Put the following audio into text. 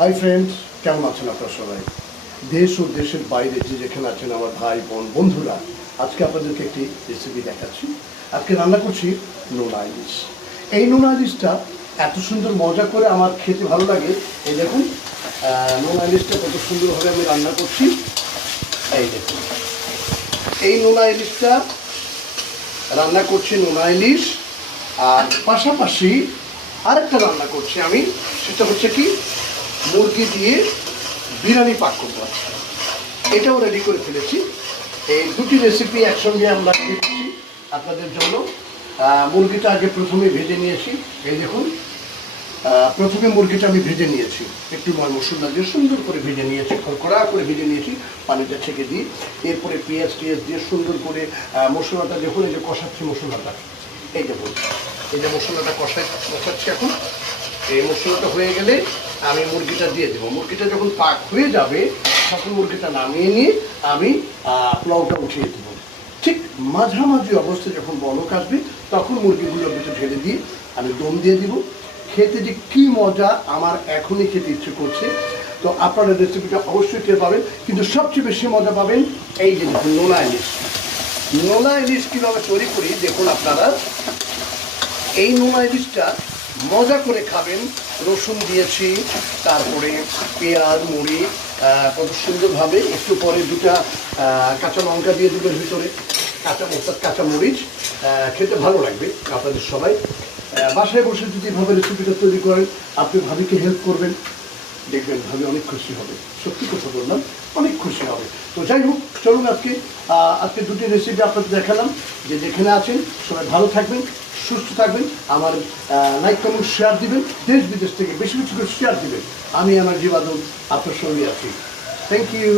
Hi friends, কেমন আছেন আপনারা সবাই? দেশ ও দেশের বাইরে যে যেখানে আছেন আমার ভাই বোন বন্ধুরা, আজকে আপনাদেরকে একটি রেসিপি দেখাচ্ছি। আজকে রান্না করছি নোনা ইলিশ। এই নোনা ইলিশটা এত সুন্দর মজা করে আমার খেতে ভালো লাগে। এই দেখুন নোনা ইলিশটা কত সুন্দরভাবে আমি রান্না করছি। এই দেখুন, এই নোনা ইলিশটা রান্না করছি নোনা ইলিশ, আর পাশাপাশি আরেকটা রান্না করছি আমি, সেটা হচ্ছে কি মুরগি দিয়ে বিরিয়ানি পাক করবো। এটাও রেডি করে ফেলেছি। এই দুটি রেসিপি একসঙ্গে আমরা দিচ্ছি আপনাদের জন্য। মুরগিটা আগে প্রথমে ভেজে নিয়েছি। এই দেখুন, প্রথমে মুরগিটা আমি ভেজে নিয়েছি, একটু মশলা দিয়ে সুন্দর করে ভেজে নিয়েছি, কড়া করে ভেজে নিয়েছি পানিটা ছেঁকে দিয়ে। এরপরে পেঁয়াজ টিয়াজ দিয়ে সুন্দর করে মশলাটা যখন এই যে কষাচ্ছি, মশলাটা এই দেখুন, এই যে মশলাটা কষাচ্ছি এখন। এই মশলাটা হয়ে গেলে আমি মুরগিটা দিয়ে দেবো। মুরগিটা যখন পাক হয়ে যাবে তখন মুরগিটা নামিয়ে নিয়ে আমি পোলাওটা উঠিয়ে দেবো। ঠিক মাঝামাঝি অবস্থায় যখন বলক আসবে তখন মুরগিগুলোর ভিতরে ঢেলে দিয়ে আমি দম দিয়ে দিব। খেতে যে কী মজা, আমার এখনই খেতে ইচ্ছে করছে। তো আপনারা রেসিপিটা অবশ্যই টের পাবেন, কিন্তু সবচেয়ে বেশি মজা পাবেন এই যে দেখুন নোনা ইলিশ। নোনা ইলিশ কীভাবে তৈরি করি দেখুন আপনারা। এই নোনা ইলিশটা মজা করে খাবেন। রসুন দিয়েছি, তারপরে পেঁয়াজ মুড়ি, কত সুন্দরভাবে একটু পরে দুটা কাঁচা লঙ্কা দিয়ে দেবেন ভিতরে, কাঁচা মরিচ। খেতে ভালো লাগবে আপনাদের সবাই। বাসায় বসে যদি এভাবে রেসিপিটা তৈরি করেন, আপনি ভাবিকে হেল্প করবেন, দেখবেন ভাবি অনেক খুশি হবে। সত্যি কথা বললাম, অনেক খুশি হবে। তো যাই হোক, চলুন আজকে দুটি রেসিপি আপনাদের দেখালাম। যে যেখানে আছেন সবাই ভালো থাকবেন, সুস্থ থাকবেন। আমার লাইক কমেন্ট শেয়ার দিবেন, দেশ বিদেশ থেকে বেশি বেশি করে শেয়ার দিবেন। আমি আমার জীবাদন আপনার সঙ্গে আছি। Thank you.